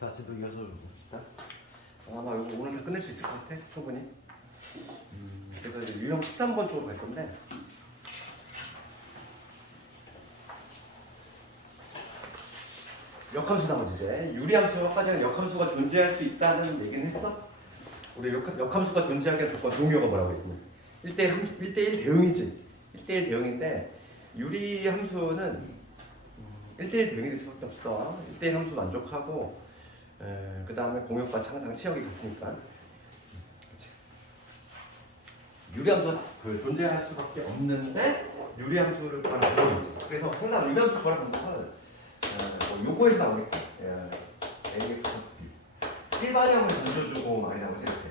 자, 지금 이어서 봅시다. 아마 이거 오늘 다 끝낼 수 있을 것 같아, 충분히. 그래서 이제 유형 13번 쪽으로 갈 건데. 역함수다 문제. 유리함수 아까 전에 역함수가 존재할 수 있다는 얘기는 했어? 우리 역함수가 존재하게 조건 동요가 뭐라고 했냐면 1대1 대응이지. 1대1 대응인데 유리함수는 1대1 대응이 될 수밖에 없어. 1대1 함수 만족하고 그 다음에 공역과 창상 치역이 같으니까 유리함수 존재할 수밖에 없는데 유리함수를 구하는 방법이지. 그래서 항상 유리함수 구하는 방법은 요거에서 나오겠지. AX 플러스 B 일반형을 던져주고 많이 나오지 이렇게.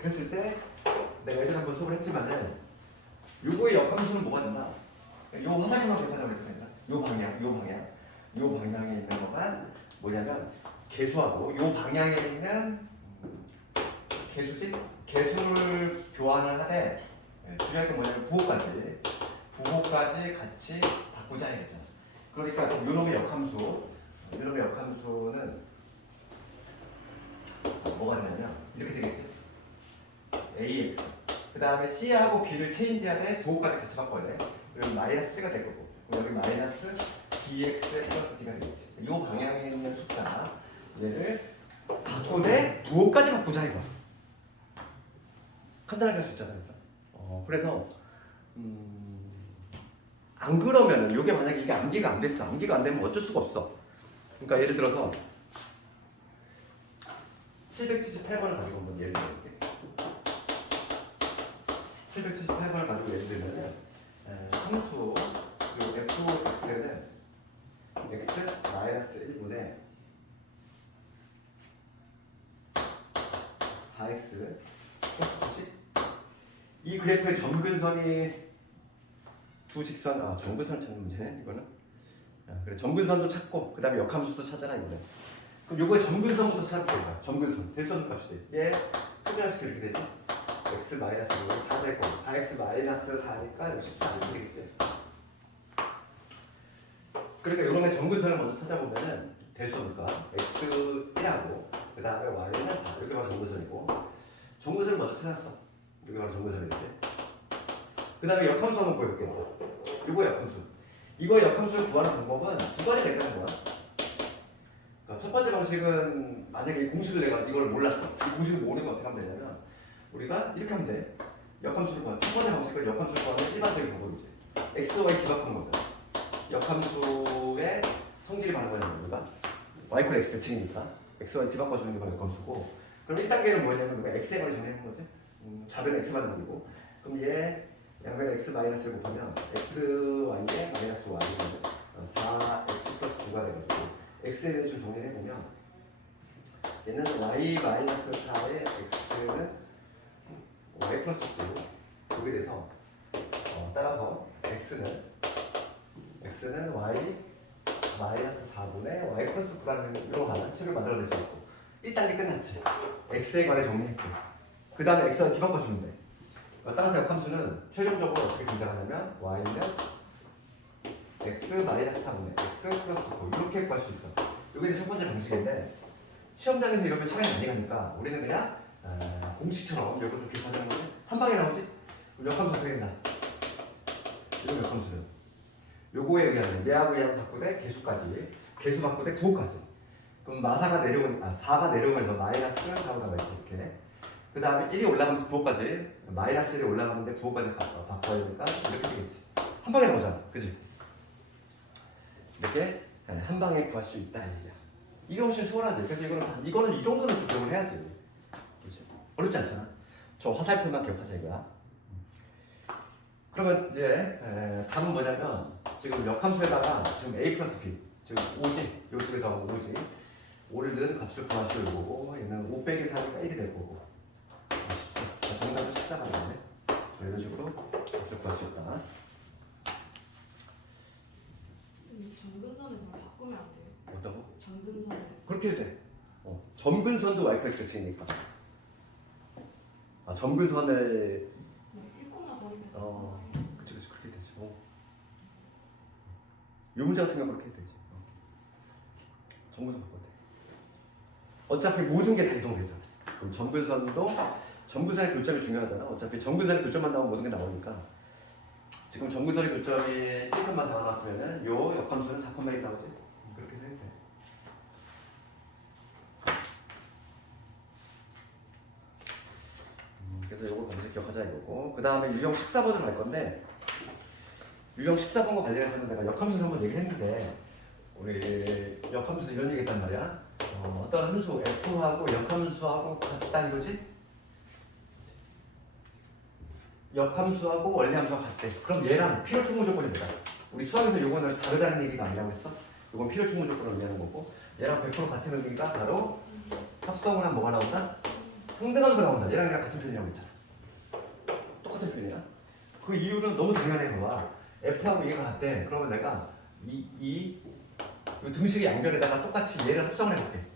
그랬을 때 내가 예전에 한번 수업을 했지만은 요거의 역함수는 뭐가 된다? 요 화살표만 기억하자고 그랬거든요. 요 방향에 있는 거가 뭐냐면 개수하고 요 방향에 있는 개수지? 개수를 교환을 하되 중요한 게 뭐냐면 부호까지 같이 바꾸자 했잖아. 그러니까 요놈의 역함수는 뭐가 되냐면 이렇게 되겠지. AX 그 다음에 C하고 B를 체인지하되 부호까지 같이 바꿔야 돼. 그럼 마이너스 C가 될 거고 그럼 여기 마이너스 BX의 플러스 D가 되겠지. 요 방향에 있는 숫자 얘를 바꾸되 부호까지 바꾸자 이거. 간단하게 할 수 있잖아요. 그래서 안 그러면은 요게 만약에 이게 암기가 안 됐어. 암기가 안 되면 어쩔 수가 없어. 그러니까 예를 들어서 778번을 가지고 한번 예를 들어볼게. 778번을 가지고 예를 들면은 함수 요 fx는 x 마이너스 1분의 4x 플러스 9지? 이 그래프의 점근선이 두 직선, 점근선을 찾는 문제네 이거는. 그래 점근선도 찾고 그 다음에 역함수도 찾아라 이거는. 그럼 요거의 점근선부터 찾을게. 점근선 대수하는 값이지. 얘 표준화시켜 이렇게 되지. x 마이너스 1은 4 될 거고 4x 마이너스 4니까 여기 14 이렇게 되겠지. 그러니까 요놈의 점근선을 먼저 찾아보면은 대수니까 x1하고 그 다음에 y는 4 여기 바로 점근선이고 점근선을 먼저 찾았어. 여기 바로 점근선이지. 그 다음에 역함수 한번 보여볼게요. 이거 역함수. 이거 역함수를 구하는 방법은 두 가지가 있다는 거야. 그러니까 첫 번째 방식은 만약에 이 공식을 내가 이걸 몰랐어. 이 공식을 모르면 어떻게 하면 되냐면 우리가 이렇게 하면 돼. 역함수를 구하는 첫 번째 방식은 역함수를 구하는 일반적인 방법이지. x, y 기박하는 거잖아. 역함수의 성질이 바로 뭐냐면 우리가 y 콜 x 대칭이니까 x, y 뒤바꿔주는 게 바로 역함수고 그럼 1단계는 뭐냐면 우리가 x의 값을 정리하는 거지. 좌변 x만 남기고 그럼 얘 양변 x 마이너스를 곱하면 x, y에 마이너스 y는 4x 플러스 9가 되가지고 x에 대해 좀 정리를 해보면 얘는 y 마이너스 4의 x는 y 플러스 9 여기에 대해서 따라서 x는 y 마이너스 4분의 y 플러스 9라는 이런 식을 만들어낼 수 있고 1단계 끝났지. x에 관해 정리했고 그 다음에 x는 뒤바꿔주면 돼. 따라서 역함수는 최종적으로 어떻게 등장하냐면 y는 x 마이너스 4분의 x 플러스 9 이렇게 구할 수 있어. 이게 첫 번째 방식인데 시험장에서 이러면 시간이 많이 가니까 우리는 그냥 공식처럼 이걸 좀 기억하자는 건데 한 방에 나오지? 그럼 역함수 어떻게 된다? 이런 역함수는 요거에 의한 얘하고 얘하고 바꾸되 개수 바꾸되 부호까지. 그럼 마사가 내려오니까 4가 내려오면서 마이너스 4보다 가 있지 이렇게. 그 다음에 1이 올라가면서 부호까지 마이너스 1이 올라가는데 부호까지 바꿔야 되니까 이렇게 되겠지. 한 방에 나오잖아. 그지? 이렇게 한 방에 구할 수 있다 얘기야. 이게 훨씬 수월하지. 그래서 이거는 이 정도는 좀 기억을 해야지. 그치? 어렵지 않잖아. 저 화살표만 기억하자 이거야. 그러면 이제 답은 뭐냐면 지금 역함수에다가 지금 a 플러스 b 지금 5지. 요 속에 더하고 5지. 5를 넣은 값을 구하시오 이거고 얘는 5 빼기 4니까 1이 될 거고 정답은 14가 나오네. 이런 식으로 값을 구할 수 있다. 점근선에서 바꾸면 안 돼요? 어떠고? 점근선에 그렇게 해도 돼. 점근선도 y 플러스 x니까. 점근선을 읽고 나서 어리면서 그치 그렇게 되죠. 이 문제 같은 경우 그렇게 되지. 점근선 바꿔야 돼. 어차피 모든 게 다 이동되잖아. 그럼 점근선의 교점이 중요하잖아. 어차피 점근선의 교점만 나오면 모든 게 나오니까 지금 점근선의 교점이 1컴마 4가 나왔으면은 요 역함수는 4,1 나오지. 그렇게 생각해. 그래서 요거 거기서 기억하자 이거고. 그 다음에 유형 14번으로 갈 건데 유형 14번과 관련해서는 내가 역함수 한번 얘기를 했는데 우리 역함수 이런 얘기 했단 말이야. 어떤 함수 f하고 역함수하고 같다 이거지? 역함수하고 원리함수가 같대. 그럼 얘랑 필요충분 조건입니다. 우리 수학에서 요거는 다르다는 얘기가 아니라고 했어? 요건 필요충분 조건을 의미하는 거고 얘랑 100% 같은 의미가 바로 합성을 하면 뭐가 나온다? 상대함수가 나온다. 얘랑 같은 편이라고 했잖아. 똑같은 편이야. 그 이유는 너무 당연해. 봐봐. f하고 얘가 같대. 그러면 내가 이 등식의 양변에다가 똑같이 얘를 합성을 해볼게.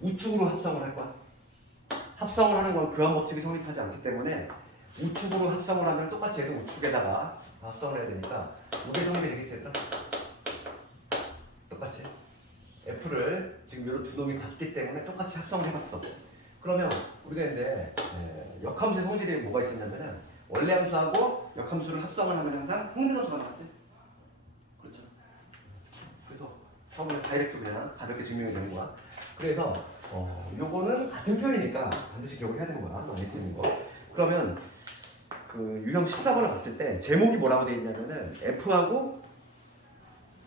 우측으로 합성을 할 거야. 합성을 하는 건 교환 법칙이 성립하지 않기 때문에 우측으로 합성을 하면 똑같이 얘도 우측에다가 합성을 해야 되니까 우계 성립이 되겠지 얘들아? 똑같이 f를 지금 요런 두 놈이 같기 때문에 똑같이 합성을 해봤어. 그러면 우리가 이제 역함수의 성질이 뭐가 있었냐면은 원래 함수하고 역함수를 합성을 하면 항상 항등함수가 나왔지. 그렇죠. 그래서 처음에 다이렉트로 그냥 가볍게 증명이 되는 거야. 그래서 요거는 같은 표현이니까 반드시 기억을 해야 되는 거야. 많이 쓰는 거. 그러면 그 유형 14번을 봤을 때 제목이 뭐라고 되어 있냐면은 f하고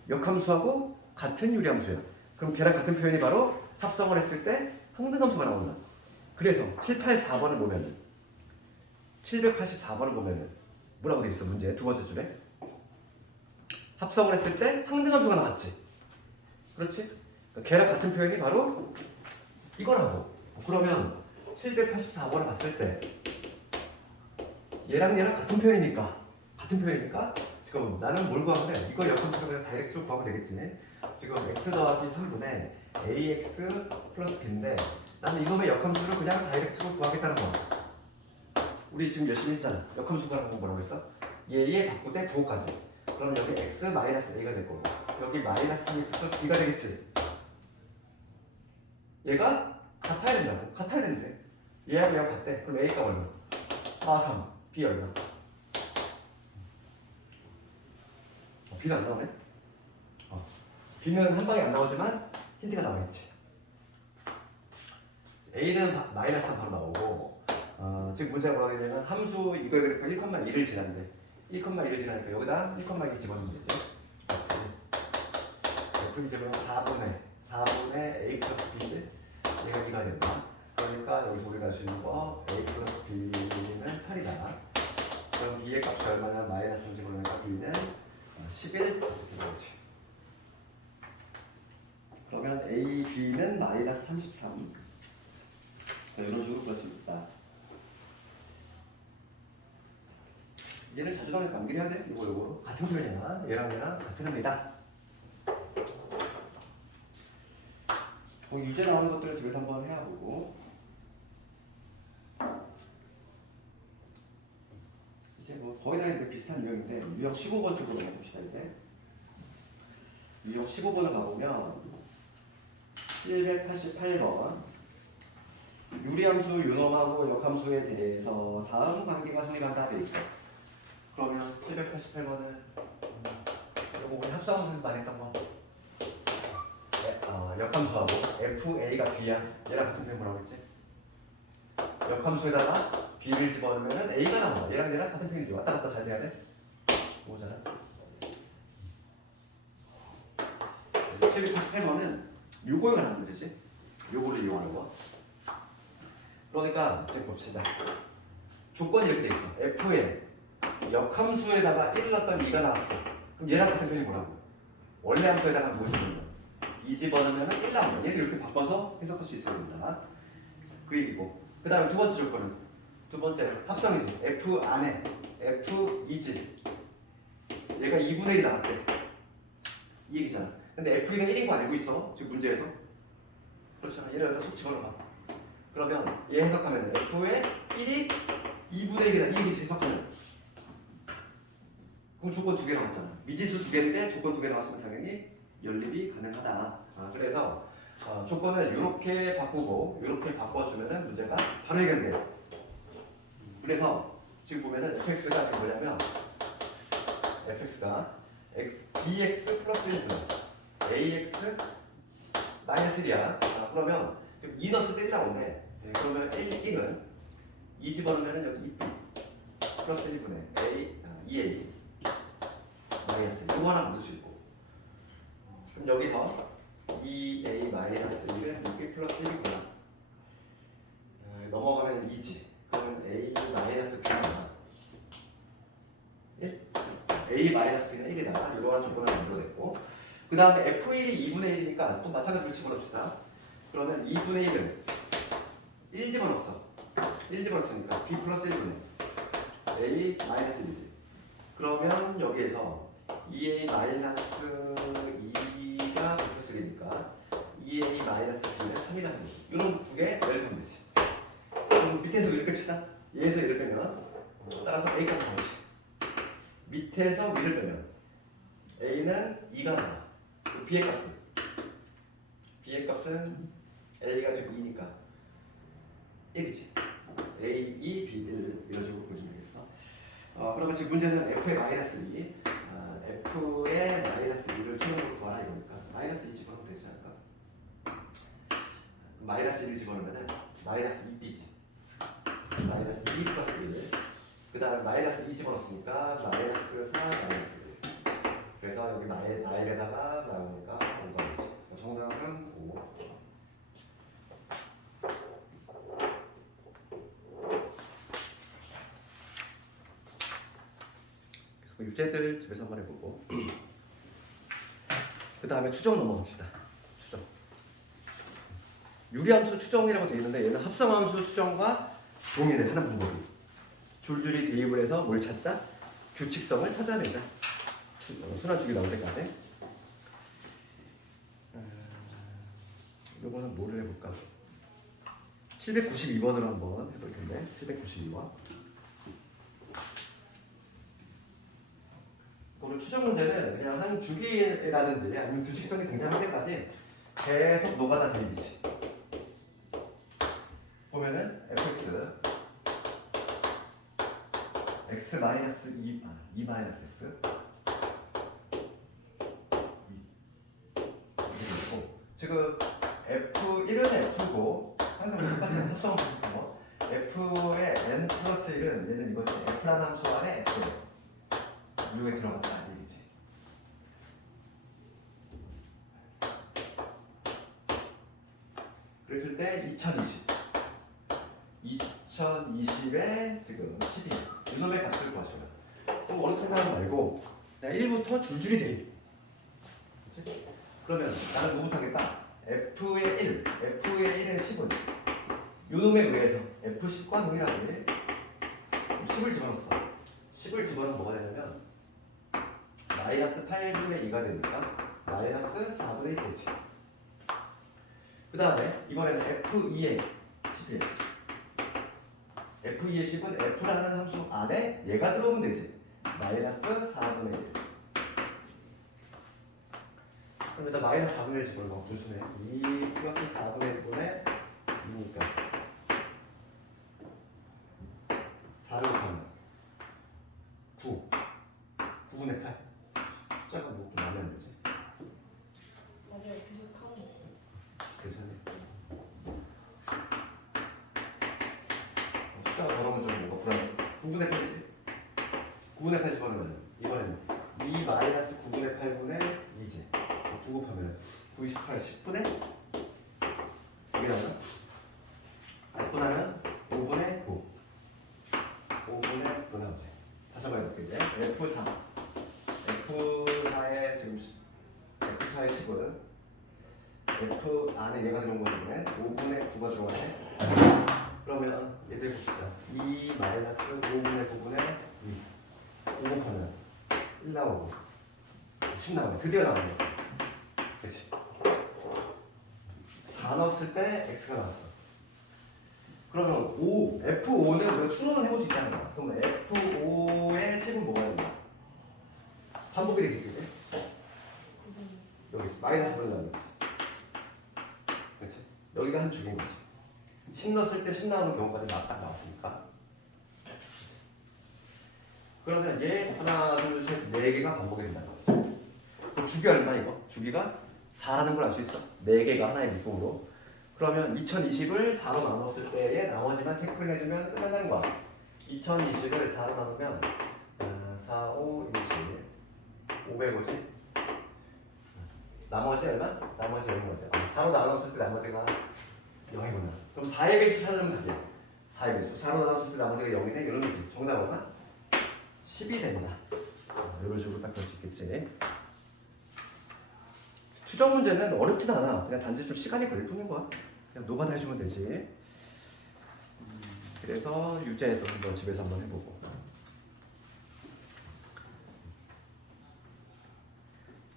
역함수하고 같은 유리함수야. 그럼 걔랑 같은 표현이 바로 합성을 했을 때 항등함수가 나온다. 그래서 784번을 보면은 784번을 보면은 뭐라고 되어 있어? 문제 두 번째 줄에 합성을 했을 때 항등함수가 나왔지. 그렇지? 걔랑 같은 표현이 바로 이거라고. 그러면 784번을 봤을 때 얘랑 같은 표현이니까 지금 나는 뭘 구하면 돼? 이거 역함수로 그냥 다이렉트로 구하면 되겠지. 지금 x 더하기 3분의 ax 플러스 b인데 나는 이놈의 역함수를 그냥 다이렉트로 구하겠다는 거야. 우리 지금 열심히 했잖아. 역함수 구하는 거 뭐라고 했어? 얘 바꾸되 부호까지. 그럼 여기 x 마이너스 a가 될 거고 여기 마이너스 3x 플러스 b가 되겠지. 얘가 같아야 된다고. 같아야 된대. 얘하고 얘가 같대. 그럼 a가 얼마? 4, 3. b 얼마? b는 안 나오네? b는 한 방에 안 나오지만 힌트가 나와있지. a는 마이너스 3 바로 나오고 지금 문제가 뭐라고 되냐면 함수 이걸 그러니까 1,1을 지난대. 1,1을 지나니까 여기다 1,2 집어넣으면 되지. 그럼 이제 4분의 a 플러스 b지? 얘가 2가 된다. 그러니까 여기서 우리가 할 수 있는 거 a 플러스 b는 8이다. 그럼 b의 값이 얼마나 마이너스 3 집어넣으니까 b는 11 이렇게 되겠지. 그러면 a, b는 마이너스 33. 이런 식으로 구할 수 있다. 얘는 자주 나오니까 암기를 해야 돼. 요거 같은 표현이야. 얘랑 같은 의미다. 유제 나오는 것들을 집에서 한번 해야 보고 이제 뭐 거의 다 비슷한 유형인데 유형 15번 쪽으로 가봅시다. 이제 유형 15번을 가보면 788번 유리함수, 유놈하고 역함수에 대해서 다음 관계가 성립한다 돼 있어. 그러면 788번은 이거 우리 합성함수에서 많이 했던 거 역함수하고 FA가 B야. 얘랑 같은 표현 뭐라고 했지? 역함수에다가 B를 집어넣으면 A가 나와. 얘랑 같은 표현이지. 왔다 갔다 잘 돼야 돼. 뭐잖아. 788번은 요거에 관한 문제지. 요거를 이용하는 거. 그러니까 지금 봅시다. 조건이 이렇게 돼 있어. F에 역함수에다가 1을 넣었더니 2가 나왔어. 그럼 얘랑 같은 표현이 뭐라고? 원래 함수에다가 누구 집어넣는 거? 2 집어넣으면 1 나온다. 얘를 이렇게 바꿔서 해석할 수 있어야 된다. 그 얘기고. 그 다음에 두 번째 조건은 두 번째는 합성이지. F 안에 F 2지. 얘가 2분의 1이 나왔대. 이 얘기잖아. 근데 F가 1인 거 알고 있어. 지금 문제에서. 그렇잖아. 얘를 여기다 쏙 집어넣어. 그러면 얘 해석하면 F의 1이 2분의 1이다. 이 얘기 해석하면. 그럼 조건 두 개 나왔잖아. 미지수 두 개인데 조건 두 개 나왔으면 당연히 연립이 가능하다. 그래서 조건을 이렇게 바꾸고 이렇게 바꿔주면은 문제가 바로 해결돼요. 그래서 지금 보면은 fx가 지금 뭐냐면 fx가 bx 플러스 1분의 ax 마이너스 1이야. 그러면 2 넣었을 때 1 나오네. 그러면 1은 2 집어넣으면 여기 2b 플러스 1분의 a 2a 마이너스 1 이거 하나 만들 수 있고, 그럼 여기서 2a 마이너스 1은 6b 플러스 1이구나. 넘어가면 2지. 그러면 a 마이너스 b가 1? a 마이너스 b는 1이다. 이러한 조건을 만들어냈고, 그 다음에 f1이 2분의 1이니까 또 마찬가지로 집어넣읍시다. 그러면 2분의 1은 1 집어넣었어. 1 집어넣었으니까 b 플러스 1분의 a 마이너스 1이지. 그러면 여기에서 2a 마이너스 2가 b 플러스 1이니까 2a 마이너스 b는 3이라는 거지. 이런 두 개 연립하면 되지. 그럼 밑에서 위를 뺍시다. 얘에서 위를 빼면 따라서 a까지 나오지. 밑에서 위를 빼면 a는 2가 나와. b의 값은 a가 지금 2니까 1이지. a, 2, b, 1 이런 식으로 보시면 되겠어. 그러면 지금 문제는 f의 마이너스 2, f의 마이너스 2를 최종적으로 구하라 이거니까 마이너스 2 집어넣으면 되지 않을까? 마이너스 1을 집어넣으면 마이너스 2b지. 마이너스 2 플러스 1. 그 다음에 마이너스 2 집어넣었으니까 마이너스 4, 마이너스 1. 그래서 여기 마일에다가 나오니까 5가 되지. 정답은 5. 그래서 유제들 집에서 한번 해보고 그 다음에 추정 넘어갑시다. 추정. 유리함수 추정이라고 되어 있는데 얘는 합성함수 추정과 동일해 하는 방법이. 줄줄이 대입을 해서 뭘 찾자? 규칙성을 찾아내자. 순환축이 나올 때까지. 이거는 뭐를 해볼까? 792번으로 한번 해볼 텐데 792번. 오늘 추정 문제는 그냥 한 주기라든지 아니면 규칙성이 등장할 때까지 계속 노가다 대입이지. 보면은 fx x 마이너스 2 마이너스 x 지금 F1은 F고 항상 똑같은 합성을 보시고 F의 n 플러스 1은 얘는 이것이 F라는 함수 안에 F예요. 이게 들어갔다 얘기지. 그랬을 때 2020에 지금 12 이놈의 값을 구하시면 그럼 어렵게 생각하지 말고 그냥 1부터 줄줄이 대입. 그치? 그러면 나는 뭐부터 하겠다. F의 1, F의 1의 10은 요놈에 의해서 F10과 동일하게 10을 집어넣었어. 10을 집어넣으면 뭐가 되냐면 마이너스 8분의 2가 되니까 마이너스 4분의 1 되지. 그 다음에 이번에는 F2의 10이에요. F2의 10은 F라는 함수 안에 얘가 들어오면 되지. 마이너스 4분의 1. 그럼 일단 마이너스 4분의 1 집어넣어. 조심해. 2 플러스 4분의 1분의 2니까 4를 곱하면 9 9분의 8 숫자가 뭐 이렇게 나면 안 되지? 맞아요. 계속 하는 거. 괜찮네. 숫자가 더러우면 좀 뭔가 불안해. 9분의 8이지? 9분의 8 집어넣으면 이번에는 2 마이너스 9분의 8분의 2지. 9 곱하면 9, 28, 10분의 이게 나오나? 또 나면 5분의 9 5분의 9 나오지. 다시 한번 해볼게 이제 F4 F4의 지금 F4의 10은 F 안에 얘가 들어온 거기 때문에 5분의 9가 들어가네. 그러면 얘들 봅시다. 2 마이너스 5분의 9분의 2 5 곱하면 1 나오고 10 나오네. 드디어 나오네. 그치? 4 넣었을 때 x가 나왔어. 그러면 F5는 우리가 추론을 해볼 수 있다는 거야. 그럼 F5의 10은 뭐가 되냐? 반복이 되겠지? 여기 있어. 마이너스 9를 넣으면 여기가 한 줄인 거지. 10 넣었을 때 10 나오는 경우까지 딱 나왔으니까. 그러면 얘 하나, 둘, 셋, 네 개가 반복이 된다는 거지. 그럼 주기 얼마 이거? 주기가 4라는 걸 알 수 있어. 네 개가 하나의 묶음으로. 그러면 2020을 4로 나눴을 때의 나머지만 체크를 해주면 끝난다는 거야. 2020을 4로 나누면 4, 5, 20, 500오지? 나머지 얼마? 나머지 0인 거죠. 4로 나눴을 때 나머지가 0이구나. 그럼 4의 배수 찾으면 답이야. 4의 배수. 4로 나눴을 때 나머지가 0이네? 이런 거지. 정답 얼마? 10이 된다. 이런 식으로 딱 볼 수 있겠지. 추정 문제는 어렵진 않아. 그냥 단지 좀 시간이 걸릴 뿐인 거야. 그냥 노가다 해주면 되지. 그래서 유제도 한번 집에서 한번 해보고.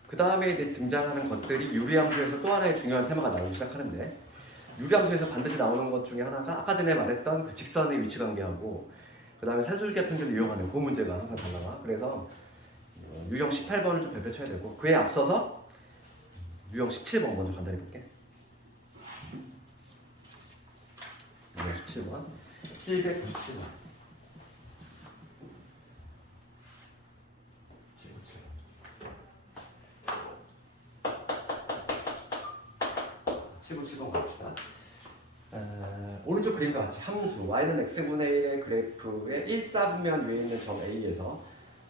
그 다음에 이제 등장하는 것들이 유리함수에서 또 하나의 중요한 테마가 나오기 시작하는데, 유리함수에서 반드시 나오는 것 중에 하나가 아까 전에 말했던 그 직선의 위치 관계하고 그 다음에 산술기 같은 데를 이용하는 그 문제가 항상 잘 나와. 그래서 유형 18번을 좀 발표 쳐야 되고, 그에 앞서서 유형 17번 먼저 간단히 볼게. 유형 17번 797번 797번 갑시다. 오른쪽 그림과 같이 함수 y는 x분의 1의 그래프의 1사분면 위에 있는 점 A에서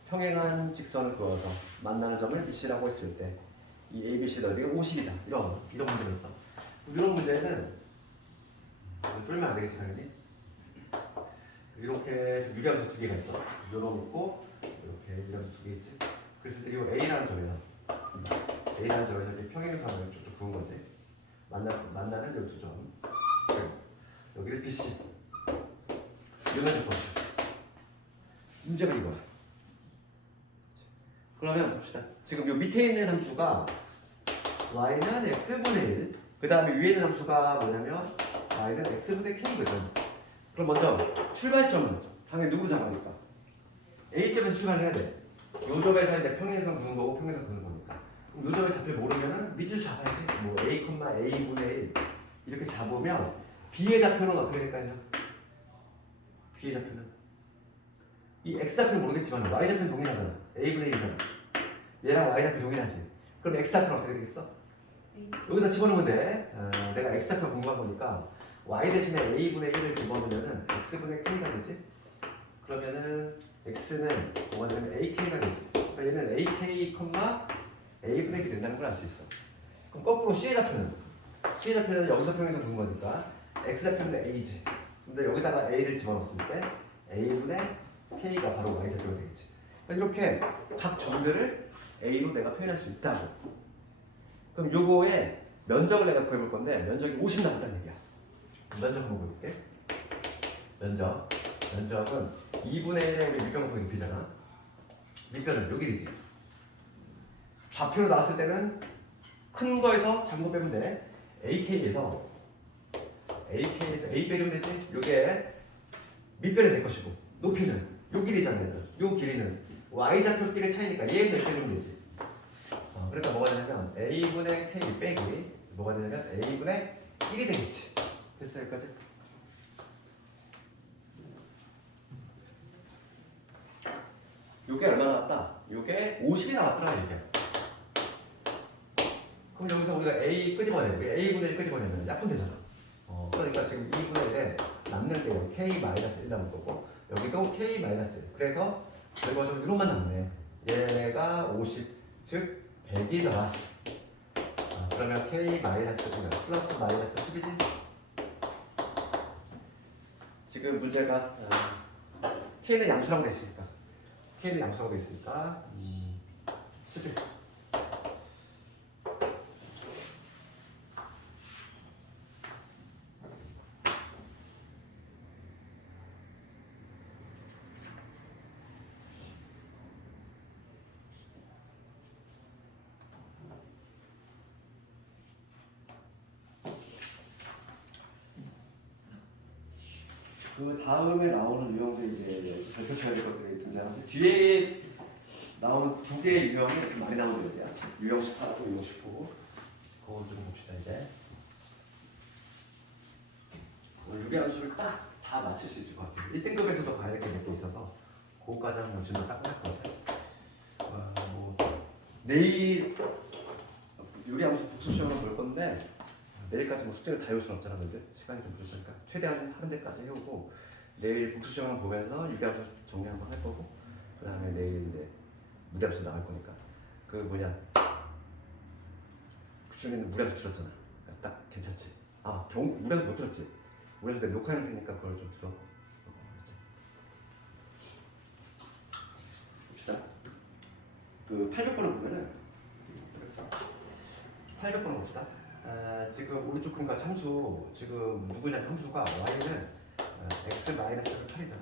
평행한 직선을 그어서 만나는 점을 BC라고 했을 때 이 ABC 넓이가 50이다. 이런 문제였다. 이런 문제는 쫄면 안 되겠지 당연히. 이렇게 유리함수 두 개가 있어. 열어놓고 이렇게 유리함수 두 개 있지. 그랬을 때 이거 A라는 점이야. A라는 점에서 이렇게 평행선을 쭉쭉 그은 거지. 만나는 이 두 점. 여기를 BC. 이거는 조건. 문제가 이거야. 그러면 봅시다. 지금 요 밑에 있는 함수가 y는 x분의 1. 그 다음에 위에 있는 함수가 뭐냐면 y는 x분의 k거든. 그럼 먼저 출발점은 당연히 누구 잡아니까 A점에서 출발해야 돼. 요 점에서 이제 평행선 그는 거고 평행선 그는 거니까. 그럼 요 점에 잡혀 모르면은 밑을 잡아야지. 뭐 a, a분의 1 이렇게 잡으면 b의 좌표는 어떻게 될까요? b의 좌표는 이 x 좌표는 모르겠지만 y 좌표는 동일하잖아. a분의 1이잖아. 얘랑 y 좌표 동일하지. 그럼 x 좌표는 어떻게 되겠어? 여기다 집어넣으면 돼. 내가 x 좌표 공부한 거니까 y 대신에 a분의 1을 집어넣으면은 x분의 k가 되지. 그러면은 x는 뭐가 되면 ak가 되지. 그러니까 얘는 ak, a분의 1이 된다는 걸 알 수 있어. 그럼 거꾸로 c의 좌표는 여기서 평행선 그은 거니까 x 좌표는 a지. 근데 여기다가 a를 집어넣었을 때 a분의 k가 바로 y 좌표가 되겠지. 그러니까 이렇게 각 점들을 a로 내가 표현할 수 있다고. 그럼 요거의 면적을 내가 구해볼 건데 면적이 50 나왔다는 얘기야. 면적 한번 구해볼게. 면적은 2분의 1의 우리 밑변 곱하기 높이잖아. 밑변은 요 길이지. 좌표로 나왔을 때는 큰 거에서 작은 거 빼면 돼. AK에서 A 빼주면 되지. 요게 밑변이 될 것이고 높이는 요 길이잖아요. 요 길이는 Y좌표끼리 차이니까 얘에서 이렇게 빼주면 되지. 그러니까 뭐가 되냐면 A분의 K 빼기 뭐가 되냐면 A분의 1이 되겠지. 됐어 여기까지? 요게 얼마 나왔다? 요게 50이 나왔더라 이게. 그럼 여기서 우리가 A 끄집어내. A분의 1 끄집어내면 약분되잖아. 그러니까 지금 2분의 1에 남는 게 K-1 남을 거고 여기도 K-1. 그래서 결과적으로 이런만 남네. 얘가 50, 즉 100이더라. 그러면 K-B가 플러스 마이너스 10이지? 지금 문제가 K는 양수라고 돼 있으니까 11. 그 다음에 나오는 유형들이 이제 발표 쳐야 될 것들이 등장하는데 뒤에 나오는 두 개의 유형이 좀 많이 나오는 거예요. 유형 18하고 유형 19. 그걸 좀 봅시다 이제. 딱 다 맞출 수 있을 것 같아요. 1등급에서도 봐야 될 게 몇 개 있어서 그거까지 한번 준비 딱 할 것 같아요. 뭐 내일 유리함수 복습 시험을 볼 건데 내일까지 뭐 숙제를 다 해올 수는 없잖아. 근데 시간이 좀 부족하니까 최대한 하는 데까지 해오고 내일 복습 시험을 보면서 유리함수 정리 한번 할 거고 그 다음에 내일 이제 무리함수 나갈 거니까 그 뭐냐 그 중에는 무리함수 들었잖아. 그러니까 딱 괜찮지. 아 무리함수 못 들었지. 우리한테 녹화할 테니까 그걸 좀 들어. 봅시다. 그 800번을 보면은 800번을 봅시다. 지금 오른쪽 그림과 함수 지금 누구냐 함수가 y는 x 마이너스 8이잖아.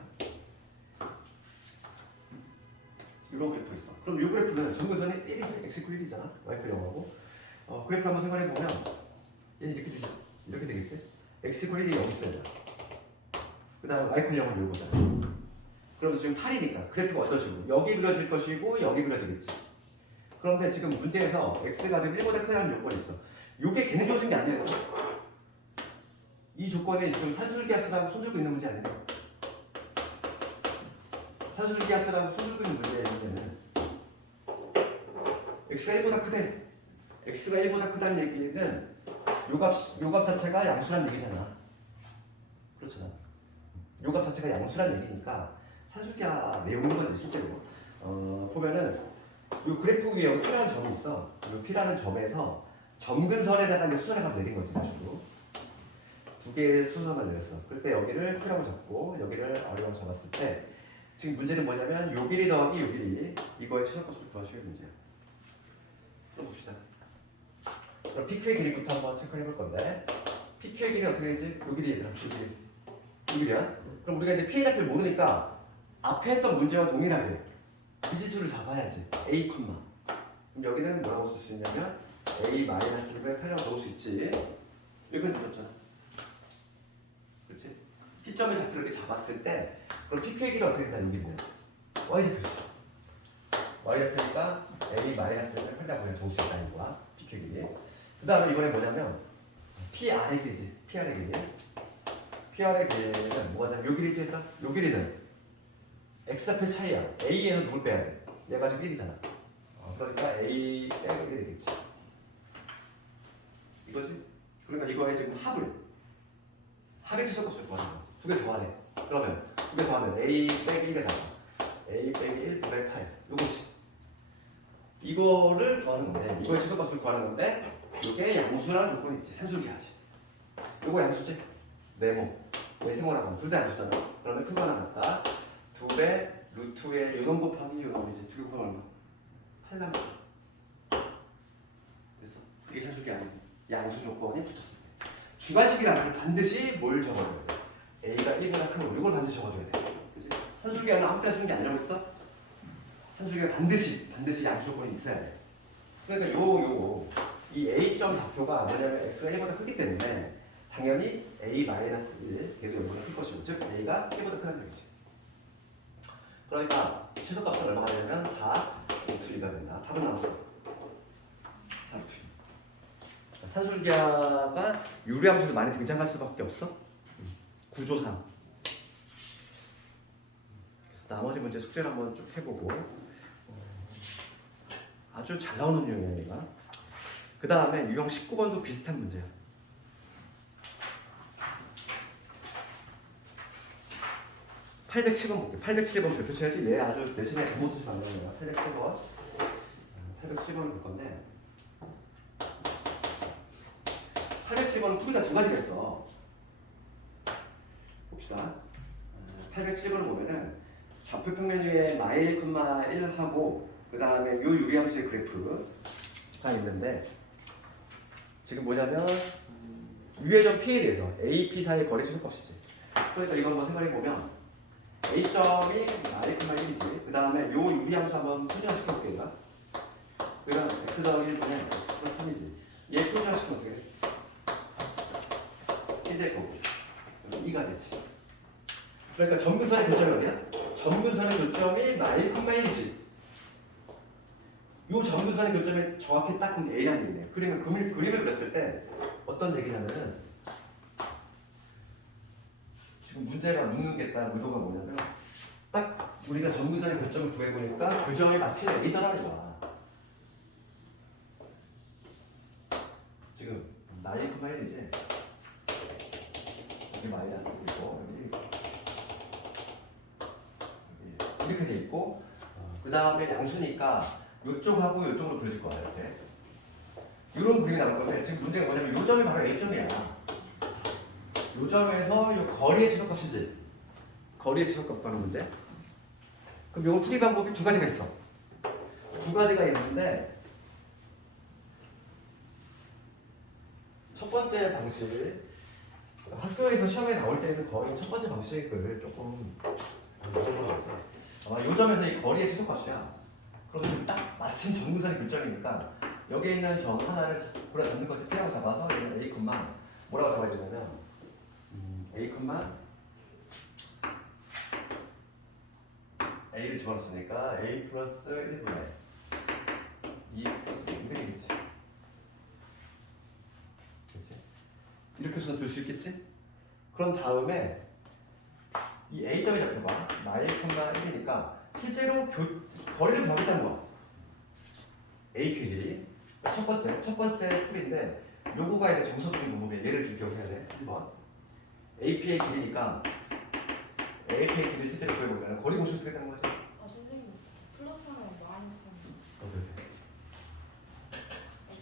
이런 그래프 있어. 그럼 이 그래프는 전구선이 1이지 x 1이잖아. y표 0하고 그래프 한번 생각해 보면 얘는 이렇게 되지. 이렇게 되겠지. x 1이 여기 있어야 돼. 그 다음 y 0은 요거잖아. 그럼 지금 8이니까 그래프가 어떤 식으로 여기 그려질 것이고 여기 그려지겠지. 그런데 지금 문제에서 x가 지금 1보다 크다는 요건이 있어. 요게 걔네 주어진 게 아니에요. 이 조건이 지금 산술기하스라고 손들고 있는 문제 아니에요. 산술기하스라고 손들고 있는 문제의 문제는 x가 1보다 크대. x가 1보다 크다는 얘기는 요 값 자체가 양수란 얘기잖아. 그렇잖아. 요 값 자체가 양수란 얘기니까 산술기하 내용인 거지 실제로. 보면은 요 그래프 위에 여기 P라는 점이 있어. 요 P라는 점에서 점근선에다가 이제 수선의 값을 내린 거지 가지고 두 개의 수선을 내렸어. 그럴 때 여기를 P라고 잡고 여기를 R이라고 잡았을 때 지금 문제는 뭐냐면 요 길이 더하기 요 길이 이거의 최소값을 구하시는 문제야. 그럼 봅시다. 그럼 PQ의 길이부터 한번 체크해 볼 건데 PQ의 길이 어떻게 되지? 요 길이 얘들아 요 길이 요 길이야. 그럼 우리가 이제 P의 좌표를 모르니까 앞에 했던 문제와 동일하게 이 지수를 잡아야지. A, 그럼 여기는 뭐라고 쓸 수 있냐면 A-1을 8이라고 적을 수 있지. 이건 들었잖아. 그렇지? P점의 좌표를 이렇게 잡았을 때 그럼 PQ의 길이 어떻게 된다? 여기는 Y좌표죠. Y좌표니까 A-1을 8이라고 그냥 적을 수 있다는 거야. PQ의 길이. 그 다음에 이번에 뭐냐면 PR의 길이지. PR의 길이. PR의 길이는 뭐가 되냐면 요 길이지 얘들아? 요 길이는 X좌표 차이야. A에서 누굴 빼야 돼? 얘가 지금 1이잖아. 그러니까 A 빼고 1이 되겠지. 이거지? 그러니까 이거에 지금 합의 최소값을 구하는 거야. 두 개 더하래. 그러면 두 개 더하면 A 빼기 1에 나와. A 빼기 1 분의 8. 요거지. 이거를 구하는 건데 이거의 최소값을 구하는 건데 이게 양수라는 조건이 있지. 산술기하지. 요거 양수지? 네모. 왜 세모라고 하면 둘 다 양수잖아. 그러면 큰 거 하나 갖다 2배 루트의 요놈 곱하기 요놈이지. 2개 곱하면 얼마? 8 남았어. 그래서 이게 산술기 아니고 양수 조건이 붙었을 때 주관식이라는 걸 반드시 뭘 적어줘야 돼? A가 1보다 큰 거 이걸 반드시 적어줘야 돼. 그치? 산술기하는 아무 때나 쓰는 게 아니라고 했어? 산술기가 반드시 양수 조건이 있어야 돼. 그러니까 이 A점 좌표가 뭐냐면 X가 1보다 크기 때문에 당연히 A-1 걔도 0보다 클 것이고 즉 A가 1보다 크다는 얘기지. 그러니까 최소값은 얼마가 되냐면 4 루트 2가 된다. 답은 나왔어. 4 루트 2. 산술기하가 유리함수에서 많이 등장할 수밖에 없어. 구조상. 나머지 문제 숙제를 한번 쭉 해보고 아주 잘 나오는 유형이야 얘가. 그 다음에 유형 19번도 비슷한 문제야. 807번 볼게. 807번 별표 쳐야지. 얘 아주 내신에 잘못 쓰지 말라는 거야. 807번을 볼 건데 807번은 풀이가 두 가지가 있어. 봅시다. 807번을 보면은 좌표 평면 위에 마일, 1하고 그 다음에 요 유리함수의 그래프가 있는데 지금 뭐냐면 유회전 P에 대해서 A, P 사이의 거리 최소값이지. 그러니까 이걸 한번 생각해 보면 A점이 마일, 1이지. 그 다음에 요 유리함수 한번 표시화시켜 볼게요. 그러니까 X 더하기 1분의 X 플러스 3이지. 얘 표시화시키면 어떻게 돼? 1될 거고 2가 되지. 그러니까 점근선의 교점이 어디야? 점근선의 교점이 마일, 1이지. 요 점근선의 교점이 정확히 딱 A라는 얘기네. 그림을 그렸을 때 어떤 얘기냐면은 문제가 묻는겠다 의도가 뭐냐면 딱 우리가 점근선의 교점을 구해보니까 교점에 맞춘 A더라는 거야. 지금 나이 그만이지. 여기 마이너스 있고 여기 이렇게 돼 있고 그 다음에 양수니까 이쪽하고 이쪽으로 그려질 거야 이렇게. 이런 그림이 나올 건데 지금 문제가 뭐냐면 이 점이 바로 A점이야. 이 점에서 이 거리의 최소값이지. 거리의 최소값 구하는 문제. 그럼 요거 풀이 방법이 두 가지가 있어. 두 가지가 있는데 첫 번째 방식 학교에서 시험에 나올 때는 거의 첫 번째 방식을 조금 아마 요 점에서 이 거리의 최소값이야. 그래서 지금 딱 마침 점근선의 교점이니까 여기에 있는 점 하나를 골라 잡는 것을 P라고 잡아서 얘는 A, 뭐라고 잡아야 되냐면 A, A를 집어넣었으니까 A 플러스 1분의 2 플러스 2분의 1이겠지. 이렇게 해서 둘 수 있겠지? 그런 다음에 이 A점이 잡혀봐. 마일, 1이니까 실제로 거리를 구하겠다는 거야. AP들이 첫 번째 풀인데 요거가 이제 정석적인 문법에 예를 들게 해야 돼. 1번 AP의 길이니까 AP의 길이를 실제로 구해보면 거리 공식을 쓰겠다는 거지. 아 선생님 플러스 하면 마이너스 하면 x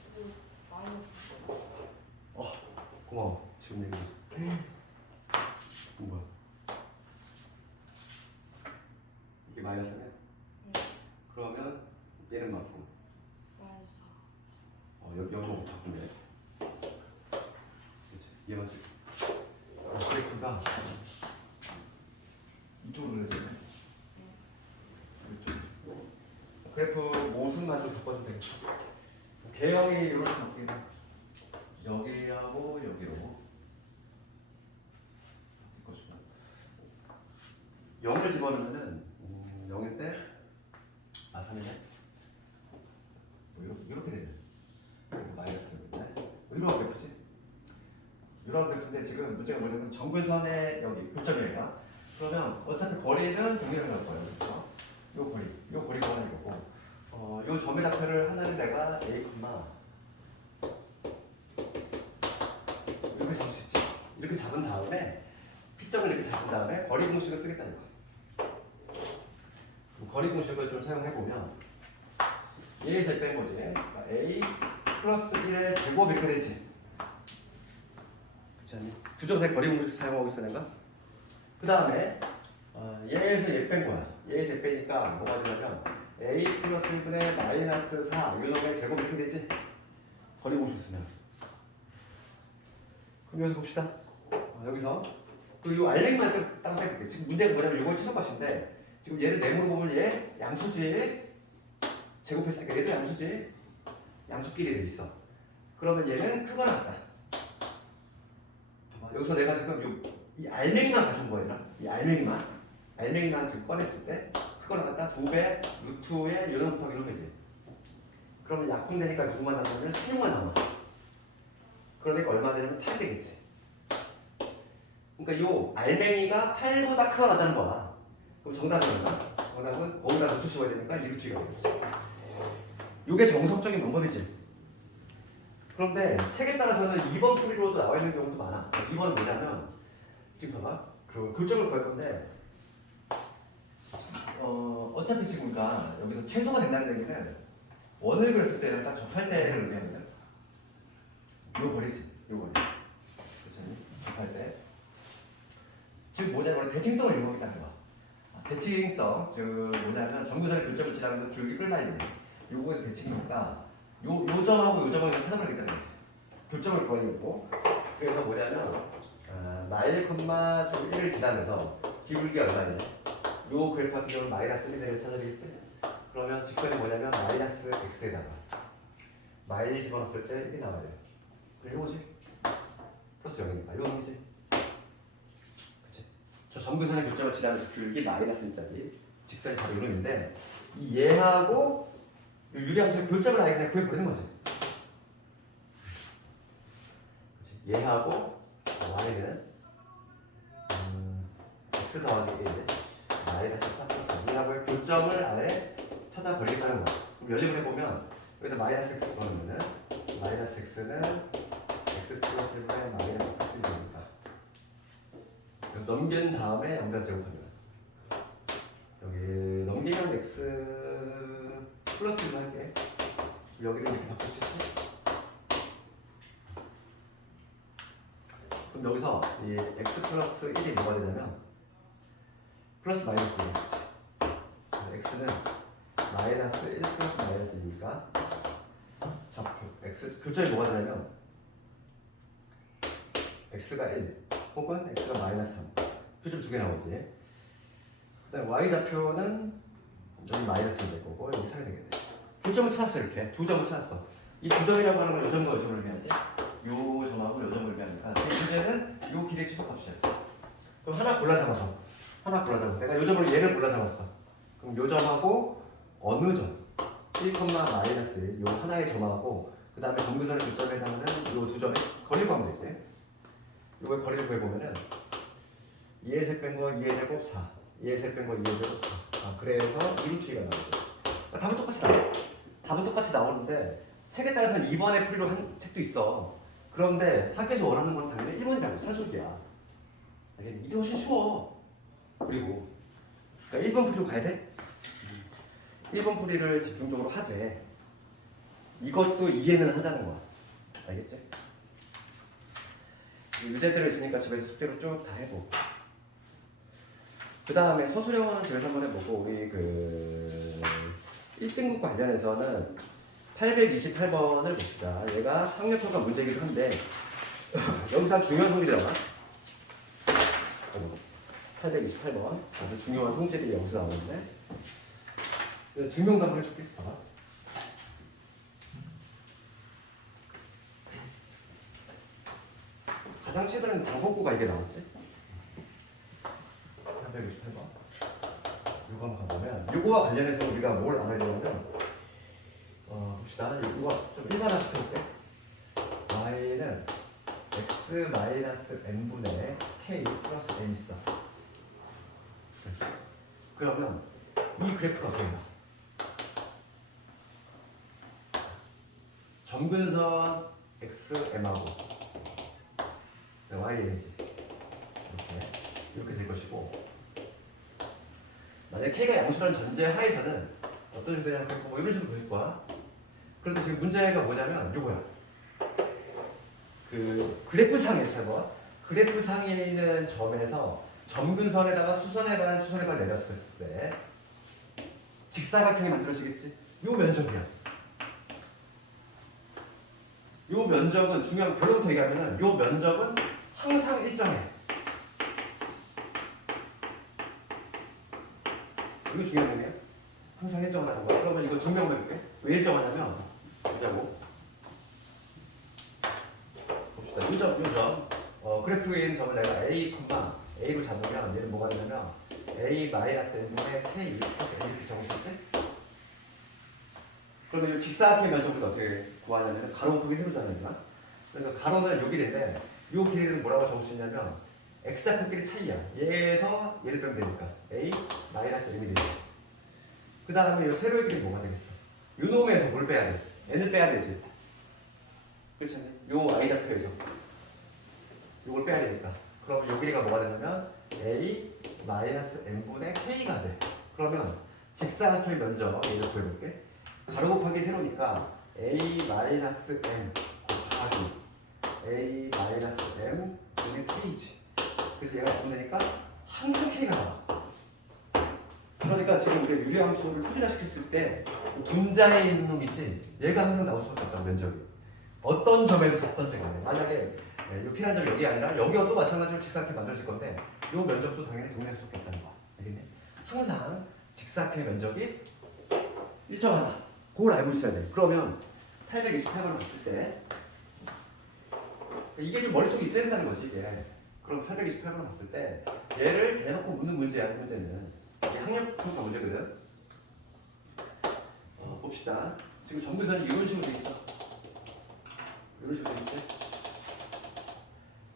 마이너스 고마워. 지금 얘기. 뭐야? 이게 마이너스네. 그러면 얘는 맞고. 마이너스 여기가 바꾸네. 그렇지. 얘 맞지? 그래프가 이쪽으로 그려야 되네. 이쪽. 그래프 모습만 좀 바꿔주면 되겠다. 개형이 이렇게 바뀌네. 여기하고 여기로. 0을 집어넣으면은 0일 때 3이네. 이렇게 되네. 마이너스인데 이런 그래프지. 이런 그래프인데 지금 문제가 뭐냐면 점근선의 여기 교점이에요. 그러면 어차피 거리는 동일하게 나올 거예요. 그렇죠? 요 거리가 하나 이거고 요 점의 좌표를 하나를 내가 A, 이렇게 잡을 수 있지. 이렇게 잡은 다음에 P점을 이렇게 잡은 다음에 거리 공식을 쓰겠다는 거야. 거리 공식을 좀 사용해보면 얘에서 뺀 거지. 그러니까 A 플러스 1의 제곱 이렇게 되지. 그렇지 않니? 두 점 사이 거리 공식 사용하고 있어 내가. 그 다음에 얘에서 얘 뺀 거야. 얘에서 얘 빼니까 뭐가 되냐면 A 플러스 1분의 마이너스 4 이놈의 제곱 이렇게 되지. 거리 공식 쓰면. 그럼 여기서 봅시다. 여기서 그리고 알맹이만 따로 생각해. 지금 문제가 뭐냐면 이걸 최소값인데 지금 얘를 네모로 보면 얘 양수지. 제곱했으니까 얘도 양수지. 양수끼리 돼 있어. 그러면 얘는 크거나 같다. 봐봐. 여기서 내가 지금 이 알맹이만 가져온 거야. 이 알맹이만 지금 꺼냈을 때 크거나 같다. 2배 루트에 요런 곱하기 이놈이지. 그러면 약분되니까 누구만 남으면 16만 남아. 그러니까 얼마 되냐면 8 되겠지. 그러니까 요 알맹이가 8보다 크거나 같다는 거야. 그럼 정답은 얼마? 정답은 거기다 루트 씌워야 되니까 2루트가 되겠지. 요게 정석적인 방법이지. 그런데 책에 따라서는 2번 풀이로도 나와 있는 경우도 많아. 2번은 뭐냐면 지금 봐봐. 그 교점을 구할 건데 어차피 지금 그러니까 여기서 최소가 된다는 얘기는 원을 그렸을 때는 딱 접할 때를 의미합니다. 요 거리지. 요 거리. 그렇지? 접할 때. 즉 뭐냐면 대칭성을 이용하겠다는 거야. 대칭성, 즉 뭐냐면 점근선의 교점을 지나면서 기울기 끌라인이네. 요거는 대칭이니까 요 점하고 요 점을 찾아보겠다는 거지. 교점을 구하려고. 그래서 뭐냐면 마일 콤마 1을 지나면서 기울기 얼마냐. 요 그래프 같은 경우는 마이너스 1을 찾아야겠지. 그러면 직선이 뭐냐면 마이너스 x에다가 마일 집어넣었을 때 1이 나와야 돼. 그래 이거지. 플러스 0이니까 이거 놈이지. 그치? 저 점근선의 교점을 지나면서 기울기 마이너스 1짜리 직선이 바로 이놈인데 이 얘하고 유리함수의 교점을 아예 그냥 구해버리는 거지. 그치? 얘하고 y는 x 더하기 1 마이너스 4 플러스 2하고의 교점을 아래 찾아 걸리겠다는 거야. 그럼 연립을 해보면 여기다 마이너스 x 걸으면은 마이너스 x는 x 플러스 1에 마이너스 플러스 1이니까 넘긴 다음에 연변 제곱합니다. 여기 넘기면 x 플러스 1로 할게. 여기를 이렇게 바꿀 수 있지? 그럼 여기서 이 x 플러스 1이 뭐가 되냐면 플러스 마이너스 1이겠지. x는 마이너스 1 플러스 마이너스 2니까 좌표 x 교점이 뭐가 되냐면 x가 1 혹은 x가 마이너스 3 교점 두 개 나오지. 그 다음에 y 좌표는 여기 마이너스가 될 거고 여기 3이 되겠네. 교점을 찾았어. 이렇게 두 점을 찾았어. 이 두 점이라고 하는 건 요 점과 요 점을 의미하지. 요 점하고 요 점을 의미하니까 제 문제는 요 길이의 최소값이야. 그럼 하나 골라 잡아서 내가 요 점을 얘를 골라 잡았어. 그럼 요 점하고 어느 점 1, 마이너스 1, 요 하나의 점하고 그 다음에 점근선의 교점에 해당하는 요 두 점의 거리를 구하면 되지. 요거의 거리를 구해보면은 2의 셋 뺀 거 2의 제곱 4 2의 셋 뺀 거 2의 제곱 4 그래서 2루트가 나오죠. 답은 똑같이 나와. 답은 똑같이 나오는데 책에 따라서는 2번에 풀이로 한 책도 있어. 그런데 학교에서 원하는 건 당연히 1번이라고 산술기야. 이게 훨씬 쉬워. 그리고 그러니까 1번 풀이로 가야 돼. 1번 풀이를 집중적으로 하되 이것도 이해는 하자는 거야. 알겠지? 의제들을 있으니까 집에서 숙제로 쭉 다 해보고 그 다음에 서술형은 집에서 한번 해보고 우리 그 1등급 관련해서는 828번을 봅시다. 얘가 학력평가 문제이기도 한데 여기서 중요한 성질이 들어가. 828번 아주 중요한 성질이 여기서 나오는데 증명도 한번 해줄겠어. 가장 최근에는 다복고가 이게 나왔지. 368번. 이거 한번 가보면 이거와 관련해서 우리가 뭘 알아야 되냐면 봅시다. 이거 좀 일반화 시켜볼게. y는 x 마이너스 n분의 k 플러스 n 있어. 그러면 이 그래프가 어떻게 나? 점근선 xm하고 y이지. 이렇게 될 것이고 만약 k가 양수라는 전제 하에서는 어떤 식으로 생각했고 뭐 이런 식으로 보일 거야. 그런데 지금 문제가 뭐냐면 요거야. 그 그래프 상에 잘 그래프 상에 있는 점에서 점근선에다가 수선의 발 내렸을 때 직사각형이 만들어지겠지. 요 면적이야. 요 면적은 중요한 결론부터 얘기하면은 요 면적은 항상 일정해. 이거 중요한 점이에요. 항상 일정하다는 거야. 그러면 이거 증명해볼게. 왜 일정하냐면 보자고. 봅시다. 요점. 그래프에 있는 점을 내가 A로 잡으면 얘는 뭐가 되냐면 A 마이너스 n분의 K 플러스 N 이렇게 적으셨지? 그러면 이 직사각형의 면적을 어떻게 구하냐면 가로 곱하기 세로잖아요. 그러니까 가로는 요 길이인데 요 길이는 뭐라고 적을 수 있냐면 x좌표끼리 차이야. 얘에서 얘를 빼면 되니까 A 마이너스 n이 되죠. 그 다음에 요 세로의 길이 뭐가 되겠어? 요 놈에서 뭘 빼야 돼? n을 빼야 되지. 그렇지 않니? 요 y좌표에서 요걸 빼야 되니까. 그럼 요 길이가 뭐가 되냐면 A 마이너스 n분의 k가 돼. 그러면 직사각형의 면적 얘를 구해볼게. 가로 곱하기 세로니까 A 마이너스 m 곱하기 A 마이너스 m 분의 k지. 그래서 얘가 어떻게 되니까 항상 k가 나와. 그러니까 지금 우리가 유리함수를 표준화시켰을 때 분자에 있는 놈 있지? 얘가 항상 나올 수밖에 없다. 면적이 어떤 점에서 잡던지 간에 만약에 이 P라는 점이 여기 아니라 여기와도 마찬가지로 직사각형이 만들어질 건데 이 면적도 당연히 동일할 수밖에 없다는 거야. 알겠니? 항상 직사각형의 면적이 일정하다. 그걸 알고 있어야 돼. 그러면 828번을 봤을 때 이게 좀 머릿속에 있어야 된다는 거지 이게. 그럼 828번을 봤을 때 얘를 대놓고 묻는 문제야. 이 문제는 이게 학력평가 문제거든. 봅시다. 지금 점근선이 이런 식으로 돼 있어. 이런 식으로 돼 있지.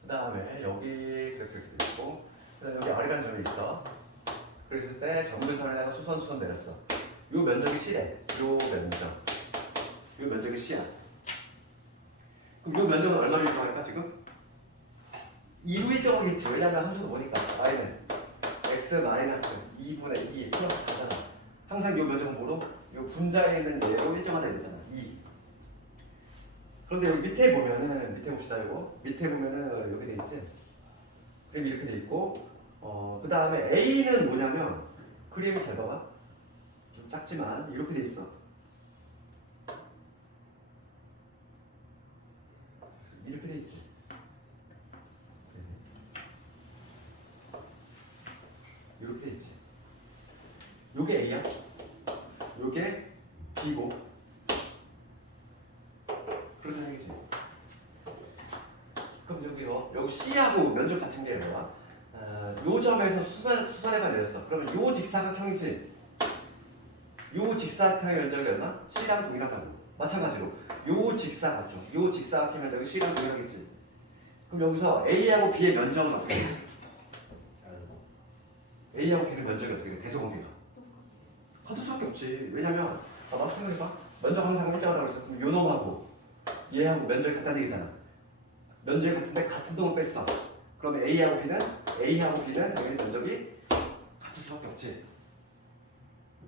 그 다음에 여기 그렇게 돼 있고 여기 R이라는 점이 있어. 그랬을 때 정글선에다가 수선 내렸어. 요 면적이 C래. 요 면적이 C야. 그럼 요 면적은 얼마를 일정할까 지금? 2로 일정하겠지. 왜냐면 함수도 보니까 Y는 x-2분의 2 플러스 4잖아. 항상 요 면적은 뭐로? 요 분자에 있는 얘로 일정하다 이랬잖아. 2. 그런데 여기 밑에 보면은 밑에 봅시다 이거. 밑에 보면은 여기 돼 있지. 그림이 이렇게 돼 있고 그 다음에 A는 뭐냐면 그림을 잘 봐봐. 좀 작지만 이렇게 돼 있어. 이렇게 돼 있지. 이렇게 돼 있지. 요게 A야. 요게 B고. 그렇다는 얘기지. 그럼 여기 C하고 면적 같은 게 뭐야? 요 점에서 수선해만 내렸어. 그러면 요 직사각형이지. 요 직사각형의 면적이 얼마? C랑 동일하다고. 마찬가지로 요 직사각형 면적이 C랑 동일하겠지. 그럼 여기서 A하고 B의 면적은 어떻게 돼? A하고 B의 면적이 어떻게 돼? 대소관계가 같을 수밖에 없지. 왜냐면 봐봐 생각해봐. 면적 항상 일정하다고 했어. 그럼 요 놈하고 얘하고 면적이 같다는 얘기잖아. 면적이 같은데 같은 놈을 뺐어. 그러면 A하고 B는 당연히 면적이 같을 수밖에 없지.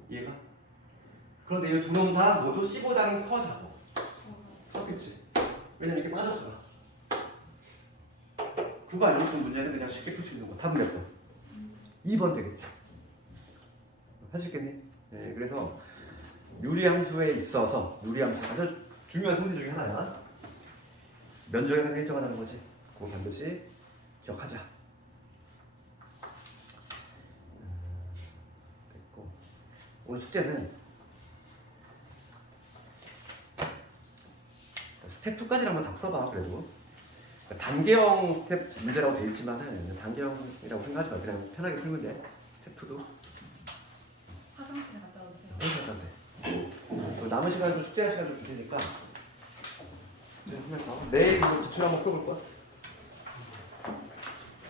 이해가? 그런데 이 두 놈 다 모두 C보다는 커자고. 그렇겠지. 왜냐면 이게 빠졌어. 그거 알고 있으면 문제는 그냥 쉽게 풀 수 있는 거. 답은 몇 번? 2번 되겠지. 할 수 있겠니? 네, 그래서 유리함수에 있어서 유리함수 아주 중요한 성질 중에 하나야. 면적에 항상 일정하다는 거지. 그거 반드시 기억하자. 됐고 오늘 숙제는 스텝 2까지를 한번 다 풀어봐. 그래도 단계형 스텝 문제라고 되어 있지만은 단계형이라고 생각하지 마. 그냥 편하게 풀면 돼. 스텝 2도 화장실에 갔다 오세요. 괜찮대. 남은 시간 좀 숙제할 시간 좀 줄 테니까 숙제 하면서 내일 기출 한번 풀어볼 거야.